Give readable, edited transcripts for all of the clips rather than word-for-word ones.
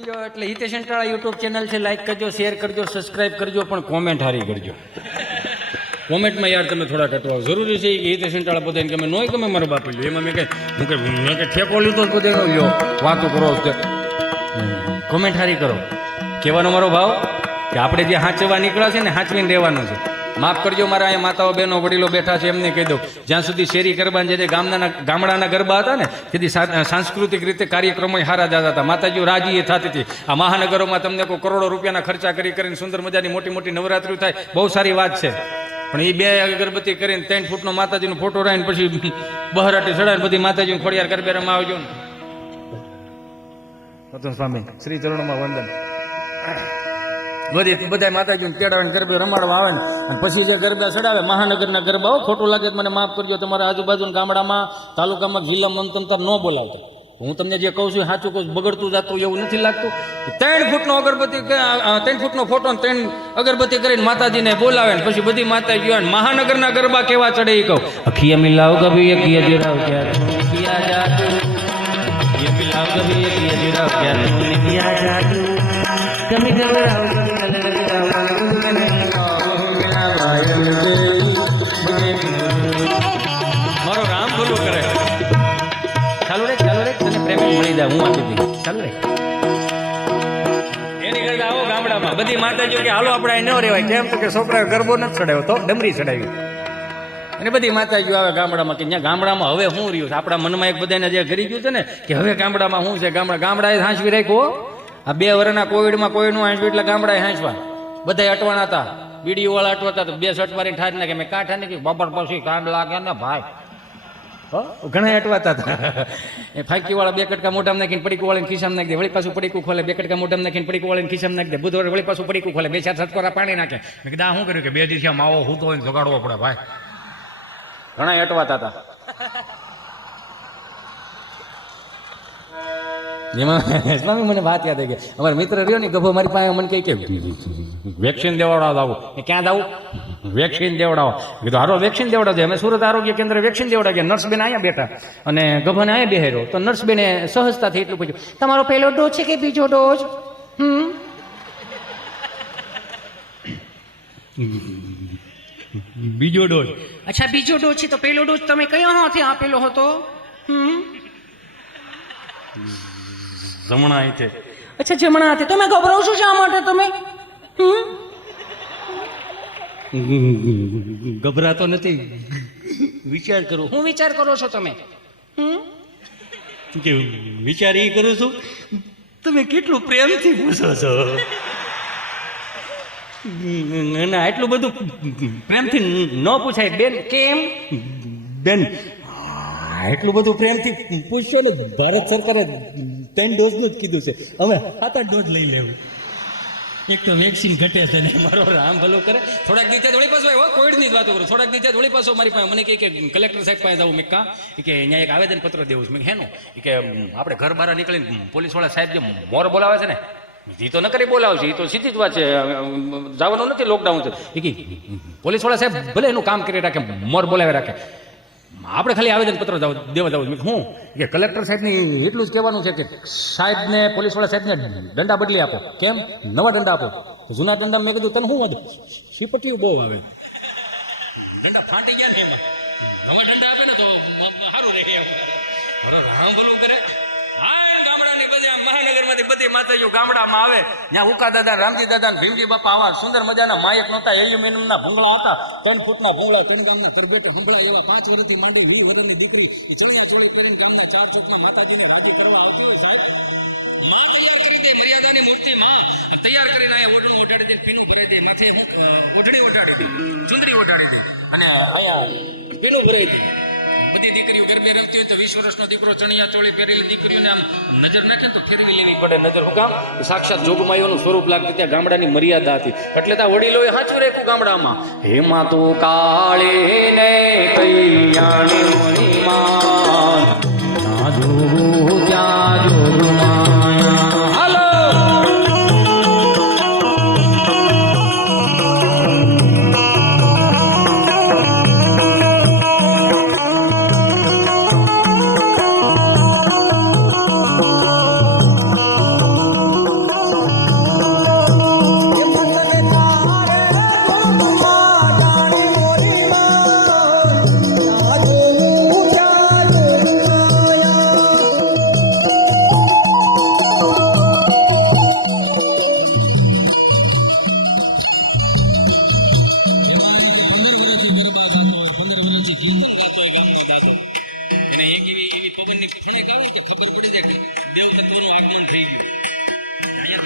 બોલ્યો એટલે Hitesh Antala YouTube channel છે, લાઈક કરજો, શેર કરજો, સબસ્ક્રાઇબ કરજો, પણ કોમેન્ટ હારી કરજો. કોમેન્ટમાં યાર તમે થોડા કટવાઓ. જરૂરી છે કે હિતેશ અંટાળા પોતે ગમે નોય ગમે મારો બાપી લ્યો, એમાં મેં કે ઠેકો લીધો પોતે નો લ્યો, વાતો કરો. કોમેન્ટ હારી કરો. કહેવાનો મારો ભાવ કે આપણે જે હાંચવા નીકળ્યા છે ને હાંચવીને રહેવાનું છે. માફ કરજો મારા અહીંયા માતાઓ બહેનો વડીલો બેઠા છે એમને કહી દઉં, જ્યાં સુધી શેરી ગરબા જે ગામડાના ગરબા હતા ને તેથી સાંસ્કૃતિક રીતે કાર્યક્રમો હારા જતા હતા. માતાજીઓ રાજી થતી હતી. આ મહાનગરોમાં તમને કોઈ કરોડો રૂપિયાના ખર્ચા કરીને સુંદર મજાની મોટી મોટી નવરાત્રિ થાય, બહુ સારી વાત છે. પણ એ 2 અગરબત્તી કરીને 3 ફૂટનો માતાજીનો ફોટો રાખીને પછી બહરાટી ચડાવીને બધી માતાજીને ખોડિયાર ગરબે રમવા આવજો ને. સ્વામી શ્રી ચરણોમાં વંદન. બધા માતાજીને તેડાવીને ગરબે રમાડવા આવે ને અને પછી જે ગરબા ચડાવે મહાનગરના ગરબાઓ, ખોટું લાગે મને માફ કરજો. તમારા આજુબાજુના ગામડામાં તાલુકામાં જિલ્લા મંતંતર ન બોલાવતા. હું તમને જે કહું છું સાચું કહું, બગડતું જાતું એવું નથી લાગતું. 3 ફૂટનો અગરબત્તી 3 ફૂટનો ફોટો 3 અગરબત્તી કરીને માતાજીને બોલાવે ને પછી બધી માતાજીઓ મહાનગરના ગરબા કેવા ચડે એ કહું. અખિયા મિલાવ કભી અખિયા જીરાવ ક્યાં કિયા જાદુ, અખિયા મિલાવ કભી અખિયા જીરાવ ક્યાં કિયા જાદુ, કભી ઘબરાવ મારો રામ બોલું કરે. ચાલુ રે તને પ્રેમ મળી જાય, હું આપી દઈ. ચાલુ રે એની કરતા આવો ગામડામાં બધી માતાજીઓ કે હાલો આપણે અહીં ન રહેવાય. કેમ તો કે છોકરાએ ગરબો નથી ચડાવ્યો તો ડમરી ચડાવી. અને બધી માતાજીઓ આવે ગામડામાં કે ત્યાં ગામડામાં હવે શું રહ્યું છે. આપણા મનમાં એક બધાને જે કરી ગયું છે ને કે હવે ગામડામાં શું છે. ગામડાએ હાંસવી રાખ્યો. આ 2 વર્ષના કોવિડમાં કોઈનું હાંસવી એટલે ગામડાએ હાંસવા બધા અટવાના હતા. બીડીઓ વાળા અટવાતા તો 2 શર્ટ મારીને ઠાર નાખે. મેં કાંઠા નાખી બપોર પછી કાંડ લાગે ને ભાઈ. ઘણા અટવાતા હતા. એ ફાંકી વાળા 2 કટકા મોઢામાં નાખીને પડીકું વાળીને ખિસ્સામાં નાખી દે, વળી પાછું પડીકું ખોલે. 2 કટકા મોઢામાં નાખીને પડીકું વાળીને ખિસ્સામાં નાખી દે. બુધવારે વળી પાછું પડીકું ખોલે. 2-4 સટકોરા પાણી નાખે. મેં કીધું આ શું કર્યું કે 2 દિવસે માવો હૂતો હોય જગાડવો પડે ભાઈ. ઘણા અટવાતા હતા. એમાં સ્વામી મને વાત યાદ આવી ગઈ. અમારા મિત્ર રહ્યો ને ગભો મારી પાસે મને કહે કે વેક્સિન દેવડાવવા આવું. ક્યાં આવું? વેક્સિન દેવડાવો. કીધું હારો વેક્સિન દેવડાવજો. અમે સુરત આરોગ્ય કેન્દ્ર વેક્સિન દેવડાવીએ. નર્સ બેન અહીંયા બેઠા અને ગભાને અહીંયા બેહેરો. તો નર્સ બેને સહજતાથી એટલું પૂછ્યું, તમારો પહેલો ડોઝ છે કે બીજો ડોઝ? બીજો ડોઝ. અચ્છા બીજો ડોઝ છે તો પહેલો ડોઝ તમે કયો હાથે આપેલો હતો? જમણા હાથે. અચ્છા જમણા હાથે. તમે ગભરાવ છો શા માટે તમે? ગભરાતો નથી, વિચાર કરું. હું વિચાર કરો છો તમે? કે વિચાર એ કરું છું તમે કેટલું પ્રેમથી પૂછો છો. ના એટલું બધું પ્રેમથી ન પૂછાય બેન. કેમ બેન? એટલું બધું પ્રેમથી પૂછશો ને. ભારત સરકારે 3 ડોઝનું જ કીધું છે, અમે 7-8 ડોઝ લઈ લેવું. એક તો વેક્સિન ઘટે છે ને. મારો રામ ભલું કરે. થોડાક દિવસે વળી પાછો આવ્યો, કોવિડની જ વાતો કરું. થોડાક દિવસે વળી પાછો મારી પાસે મને કહે કે કલેક્ટર સાહેબ પાસે જવું. મેં કાં કે અહીંયા એક આવેદનપત્ર દેવું છે. મેં હેનું કે આપણે ઘર બહાર નીકળીને પોલીસવાળા સાહેબ જે મોર બોલાવે છે ને એ તો ન કરી બોલાવે છે, એ તો સીધી જ વાત છે. જવાનું નથી, લોકડાઉન છે. એ કે પોલીસવાળા સાહેબ ભલે એનું કામ કરી રાખે, મોર બોલાવી રાખે, આપણે ખાલી આવેદનપત્ર દેવા જવું. હું કે કલેક્ટર સાહેબને એટલું જ કહેવાનું છે કે સાહેબને પોલીસવાળા સાહેબને દંડા બદલી આપો. કેમ? નવા દંડા આપો. જૂના દંડા મેં કીધું તને શું વાંધો? સીપટીઓ બહુ આવે, દંડા ફાટી ગયા ને એમાં. નવા દંડા આપે ને તો સારું રહે. અરે રામ ભલું કરે. ગામડાની બધી મહાનગરમાંથી બધી માતાજીઓ ગામડામાં આવે. ત્યાં ઉકા દાદા, રામજી દાદા, ભીમજી બાપા આવા સુંદર મજાના માયક નહોતા. એલ્યુમિનિયમના ભૂંગળા હતા. 3 ફૂટના ભૂંગળા. 3 ગામના કરબેટે હંભળા એવા. 5 વર્ષથી માંડી 20 વર્ષની દીકરી એ ચણિયા કરીને ગામના 4 ચોકમાં માતાજીને હાજર કરવા આવતી હોય. સાહેબ માં તૈયાર કરી દે, મર્યાદાની મૂર્તિ માં તૈયાર કરીને અહીંયા ઓઢણું ઓઢાડી દે, પીનું ભરાઈ દે, માથે હું ઓઢણી ઓઢાડી દે, ચુંદડી ઓઢાડી દે અને અહીંયા પીનું ભરાઈ દે. બધી દીકરીઓ ગરબે રમતી હોય તો 20 વર્ષનો દીકરો ચણિયા ચોળી પહેરેલી દીકરીઓને આમ નજર નાખે તો ફેરવી લેવી પડે નજર. હું કામ? સાક્ષાત જોગમાયોનું સ્વરૂપ લાગતું. ત્યાં ગામડાની મર્યાદા હતી. એટલે ત્યાં વડીલોએ સાચું રાખ્યું ગામડામાં. હેમાં તો કાળે ને કૈયાણી મણીમાં સાધુ ત્યાં જોગમાયા. હાલો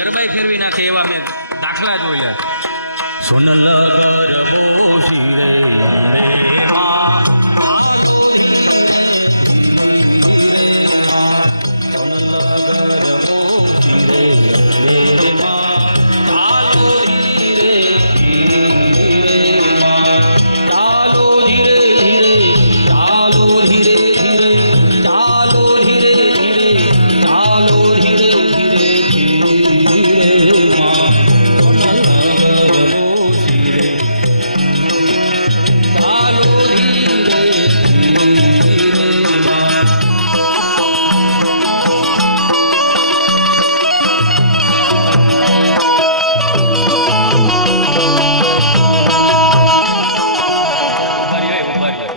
ગરબાઈ ફેરવી નાખે એવા મેં દાખલા જોયા. સોનલ ગરબો શિરે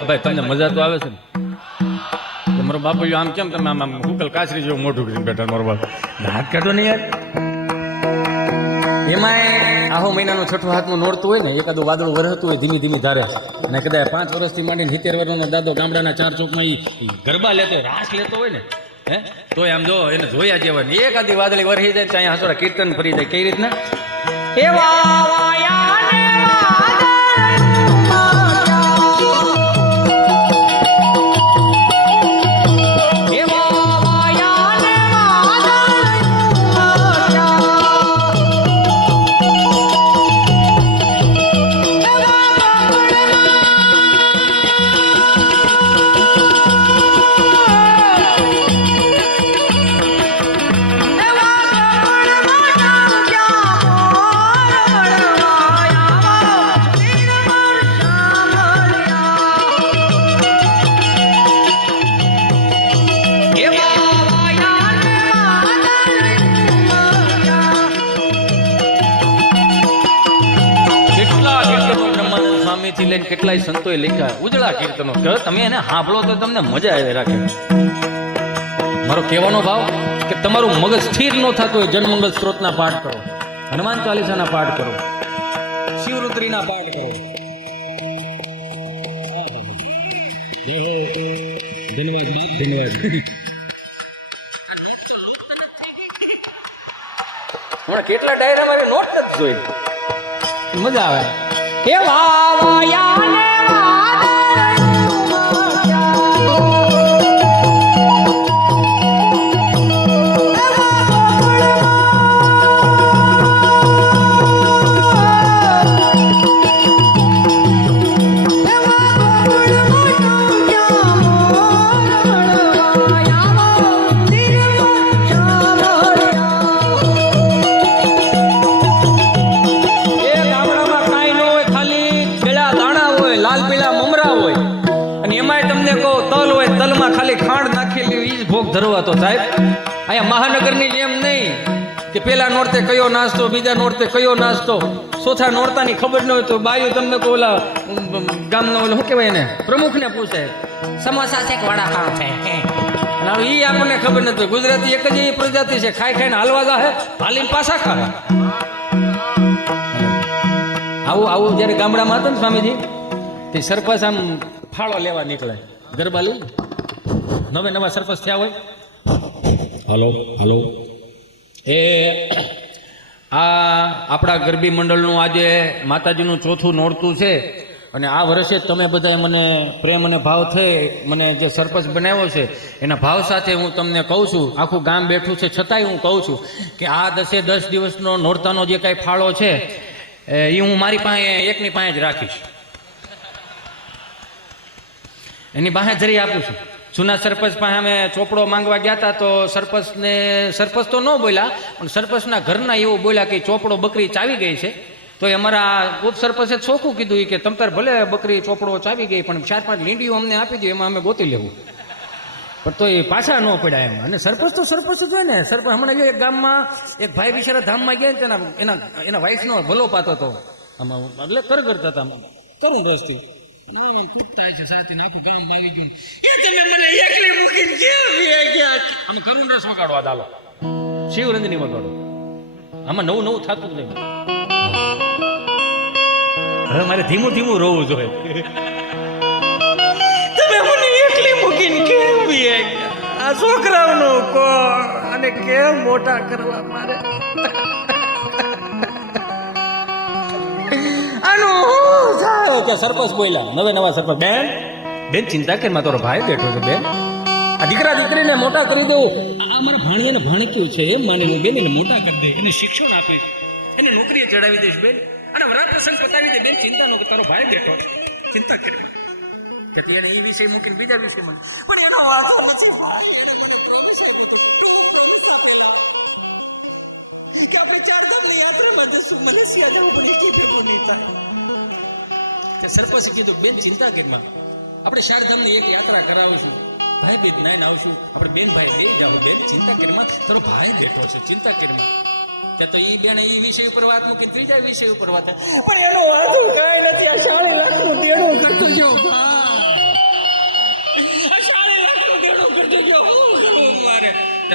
ભાઈ તમને મજા તો આવે છે ને? મારો બાપુ આમ કેમ તમે આમ કુકલ કાચરી જેવું મોઢું કરીને બેઠા મારો બાપ હાથ કાઢો ને યાર. એમાંય આહો મહિનાનું છઠ્ઠું હાથનું નોરતું હોય ને એકાદું વાદળું વરસતું હોય ધીમી ધીમી ધારે અને કદાચ 5 વર્ષથી માંડીને 70 વર્ષનો દાદો ગામડાના 4 ચોકમાં ગરબા લેતો હોય રાસ લેતો હોય ને હે તોય આમ જો એને જોયા જેવા ને એકાદી વાદળી વરસી જાય તો અહીંયા હાસોડા કીર્તન ફરી જાય કઈ રીતના થી લઈને કેટલાય સંતોએ લખ્યા ઉજળા કીર્તનો તમે એને સાંભળો તો તમને મજા આવે રાખે. મારો કહેવાનો ભાવ કે તમારું મગજ સ્થિર ન થતું હોય જનમંગલ સ્ત્રોતના પાઠ કરો, હનુમાન ચાલીસાના પાઠ કરો, શિવરુદ્રીના પાઠ કરો. ધન્યવાદ કેટલા ડાયરા મારે નોટ નથી જોઈ મજા આવે. ખાલી ખાંડ નાખેલી ઈ જ ભોગ ધરવા તો સાહેબ અહીંયા મહાનગરની જેમ નહીં કે પેલા નોરતે કયો નાસ્તો બીજા નોરતે કયો નાસ્તો ચોથા નોરતાની ખબર ન હોય તો બાયું તમને કોઈ ઓલા ગામનો ઓલો શું કહેવાય એને પ્રમુખને પૂછે સમોસા છે કે વડાપાઉં છે ઈ આપણને ખબર નથી. ગુજરાતી એક જ એવી પ્રજાતિ છે ખાઈ ખાઈને હાલવા જાહે હાલીને પાછા ખાવે. આવું જયારે ગામડામાં હતો ને સ્વામીજી તે સરપંચ આમ ફાળો લેવા નીકળે ગરબા લઈ નવા સરપંચ થયા હોય હાલો એ આપણા ગરબી મંડળનું આજે માતાજીનું ચોથું નોરતું છે અને આ વર્ષે તમે બધાએ મને પ્રેમ અને ભાવ થઈ મને જે સરપંચ બનાવ્યો છે એના ભાવ સાથે હું તમને કહું છું, આખું ગામ બેઠું છે છતાંય હું કહું છું કે આ 10 દિવસનો નોરતાનો જે કાંઈ ફાળો છે એ હું મારી પાસે એકની પાસે જ રાખીશ, એની પાસે જરી આપું છું. જૂના સરપંચ પાસે અમે ચોપડો માંગવા ગયા હતા તો સરપંચ તો ન બોલ્યા પણ સરપંચના ઘરના એવું બોલ્યા કે ચોપડો બકરી ચાવી ગઈ છે. તો એ અમારા ઉપસરપંચે ચોખ્ખું કીધું કે તમ તાર ભલે બકરી ચોપડો ચાવી ગઈ પણ 4-5 લીંડીઓ અમને આપી દો એમાં અમે ગોતી લેવું. પણ તો એ પાછા ન પડ્યા એમ. અને સરપંચ તો સરપંચ જ હોય ને. સરપંચ હમણાં એક ગામમાં એક ભાઈ બિચારા ધામમાં ગયા ને એના વાઈફનો ભલો પાતો હતો આમાં એટલે કરતા હતા કરું રસ્તી તૂટતા છે સાથે નાખું ગામ લાગી ગયું મને એકલી મૂકીને અમે કરું રસ વગાડવા દાલો શિવરંજની વગાડો આમાં નવું થતું જ નહીં. હવે મારે ધીમું રોવું જોઈએ. તમે મને એકલી મૂકીને કેમ આ છોકરાઓનો કો આને કેમ મોટા કરવા મારે આનું શું થાય કે સરપંચ બોલ્યા નવે નવા સરપંચ બેન ચિંતા કે મારો ભાઈ બેઠો છે બેન આ દીકરા દીકરીને મોટા કરી દઉં આ મારા ભાણિયાને ભાણક્યું છે એમ માને હું બેન એને મોટા કરી દે એને શિક્ષણ આપીશ એને નોકરીએ ચડાવી દઈશ બેન અને વરા પ્રસંગ પતાવી દે બેન ચિંતા નો કે તારો ભાઈ બેઠો ચિંતા કરી કે તેને એ વિષય મૂકીને બીજા વિષય મને પણ એનો વાંધો નથી એને મને પ્રોમિસ આપ્યો તો પ્રોમિસ આપેલા કે આપણે ચારધામની યાત્રામાં જશું મલેશિયા જવું પણ એકી ભેગું નહીં થાય કે સરપંચે કીધું બેન ચિંતા કેમાં આપણે ચારધામની એક યાત્રા કરાવીશું ભાઈ બેન નાઈને આવશું આપણે બેન ભાઈ બે જાવ બેન ચિંતા કેમાં તારો ભાઈ બેઠો છે ચિંતા કેમાં ત્યાં તો એ બેન એ વિષય ઉપર વાત મૂકીને ત્રીજા વિષય ઉપર વાત પણ એનો વાંધો કાંઈ નથી આ 40 લાખનું દેણું કરતો ગયો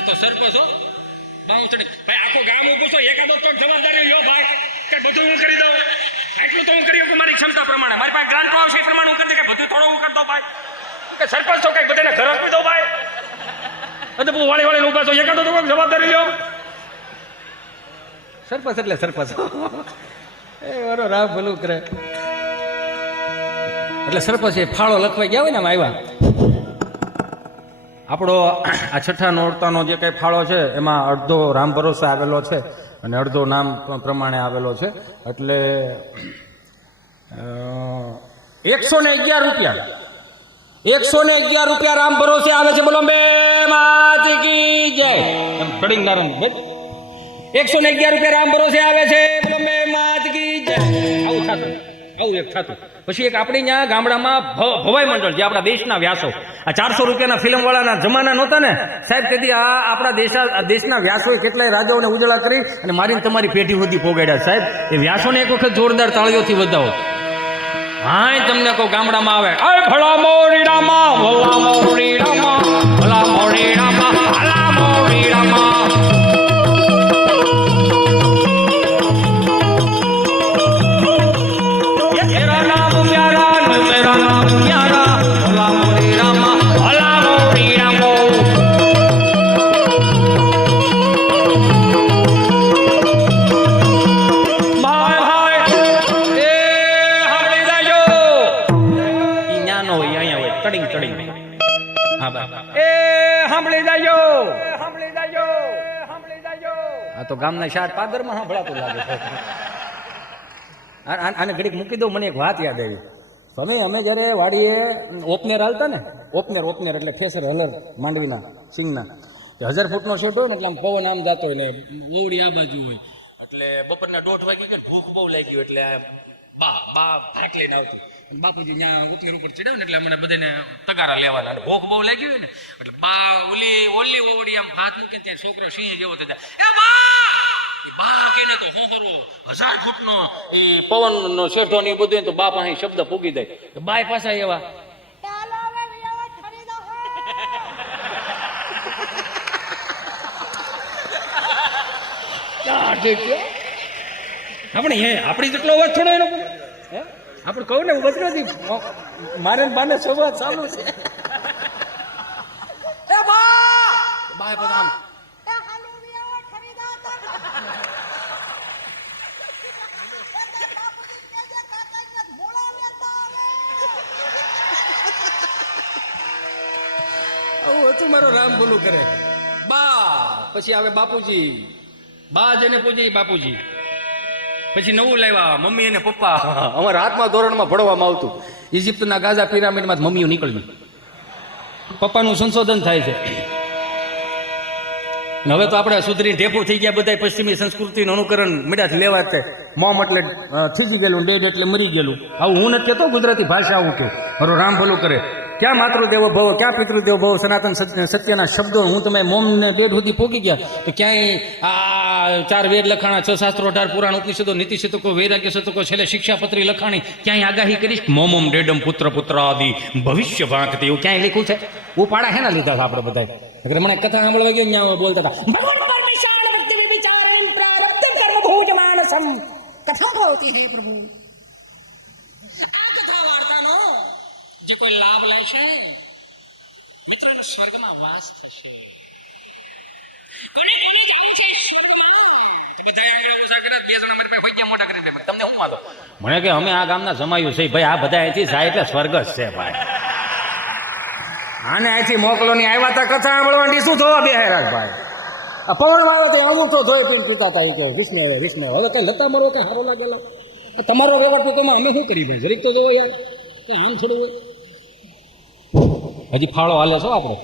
તો સરપંચ હો બાઉ ચડી ભાઈ આખો ગામ ઉભો છો એકાદો તો જવાબદારી લ્યો ભાઈ કે બધું હું કરી દઉં એટલું તો હું કર્યું કે મારી ક્ષમતા પ્રમાણે મારી પાસે ગ્રાન્ટ આવશે એ પ્રમાણે હું કરી દઉં કે બધું થોડું હું કરતો ભાઈ કે સરપંચ છો કઈ બધાને ઘર આપી દઉં ભાઈ અને બહુ વાળી ઉભા છો એકાદો તો જવાબદારી લ્યો સરપંચ એટલે સરપંચ એ મારો રામ ભલું કરે એટલે સરપંચ એ ફાળો લખવાઈ ગયા હોય ને આમ આવ્યા આપણો આ છઠ્ઠા નોરતાનો જે કંઈ ફાળો છે એમાં અડધો રામ ભરોસે આવેલો છે અને અડધો નામ પ્રમાણે આવેલો છે એટલે 111 રૂપિયા 111 રૂપિયા રામ ભરોસે આવે છે બોલો બે માત કી જય કડિંગ નારાયણ ભાઈ 111 રૂપિયા રામ ભરોસે આવે છે બોલો બે માત કી જય આવું એક થતું પછી એક આપણી ત્યાં ગામડામાં ભવાઈ મંડળ જે આપણા દેશના વ્યાસો આ 400 રૂપિયાના ફિલ્મ વાળાના જમાના નહોતા ને સાહેબ તેથી આ આપણા દેશના વ્યાસોએ કેટલાય રાજાઓને ઉજળા કરી અને મારીને તમારી પેઢી સુધી પોગાડ્યા સાહેબ એ વ્યાસોને એક વખત જોરદાર તાળીઓથી વધાવો હા તમને કહું ગામડામાં આવે ભલા મોરી રામા ભલા મોરી રામા ભલા મોરી રામા ભલા મોરી રામા આ તો ગામના શાર પાદરમાં સાંભળાતું લાગે છે આને ઘડીક મૂકી દઉં મને એક વાત યાદ આવી સ્વામી અમે જ્યારે વાડીએ ઓપનેર હાલતા ને ઓપનેર એટલે ઠેસર હલર માંડવીના સિંગના 1000 ફૂટનો શેટ હોય ને એટલે આમ પવન આમ જતો હોય ને ઓવડી આ બાજુ હોય એટલે બપોરના 1:30 વાગી ગયો ભૂખ બહુ લાગી ગયું એટલે બા ભાગ લઈને આવતી બાપુજી ત્યાં ઓપનેર ઉપર ચડ્યા ને એટલે અમને બધાને તગારા લેવાના ભૂખ બહુ લાગી હોય ને એટલે બા ઓલી ઓવડી આમ હાથ મૂકે ત્યાં છોકરો સિંહ જેવો થઈ જાય બા કહીને તો હોહરો 1000 ફૂટનો એ પવનનો શેઠો ને બધું તો બા પાસે શબ્દ પૂગી જાય તો બાય પાછા એવા આપણે આપણી જેટલો અવાજ થોડો એનો આપણે કહું ને બસ નથી મારે બાને સંવાદ ચાલુ છે બાય બધા મારો રામ ભલું કરે બા પછી આવે બાપુજી બા જેને પૂજે બાપુજી પછી નવું લાવ્યા મમ્મી અને પપ્પા અમારા હાથમાં ધોરણમાં ભણવામાં આવતું ઇજિપ્તના ગાઝા પિરામિડમાં મમ્મીઓ નીકળવી પપ્પાનું સંશોધન થાય છે હવે તો આપણે સુધરી ઢેફું થઈ ગયા બધા પશ્ચિમી સંસ્કૃતિનું અનુકરણ મીઠા લેવા છે મોમ એટલે થીજી ગયેલું ડેડ એટલે મરી ગયેલું આવું હું નથી કહેતો ગુજરાતી ભાષા આવું કહું મારો રામ ભલું કરે ક્યાં માતૃદેવો ભવ ક્યાં પિતૃદેવો ભવ સનાતન સત્યના શબ્દો હું તમે મોમને ડેડ સુધી પોગી ગયા તો ક્યાંય આ 4 વેદ લખાણા 6 શાસ્ત્રો 18 પુરાણ ઉપનિષદો નીતિ શતકો વૈરાગ્ય શતકો છેલ્લે શિક્ષાપત્રી લખાણી ક્યાંય આગાહી કરીશ મોમમ ડેડમ પુત્ર આદિ ભવિષ્ય ભાંકતે એવું ક્યાંય લખ્યું છે ઉપાડા હેના લીધા હતા આપણે બધા મને કથા સાંભળવા ગયો ત્યાં બોલતા હતા કથા હોતી હે પ્રભુ આ કથા વાર્તાનો જે કોઈ લાભ લે છે મિત્રને સ્વર્ગમાં વાસ થશે મને કે અમે આ ગામના જમાયું છે ભાઈ, આ બધા અહીંથી જાય એટલે સ્વર્ગ જ છે ભાઈ. આને અહીંથી મોકલો ની આવ્યા તા કથા સાંભળવાની, શું થવા બે ભાઈ? આ પવન વાળો તે અમૂર્થો ધોઈ પીને પીતા હતા એ કે વિષ્ણુ વિષ્ણુ. હવે કઈ લતા મરો કઈ સારો લાગેલો તમારો વ્યવહાર તો તમે અમે શું કરી ભાઈ? જરીક તો જોવો યાર, આમ થોડું હોય. હજી ફાળો હાલે છો આપણે.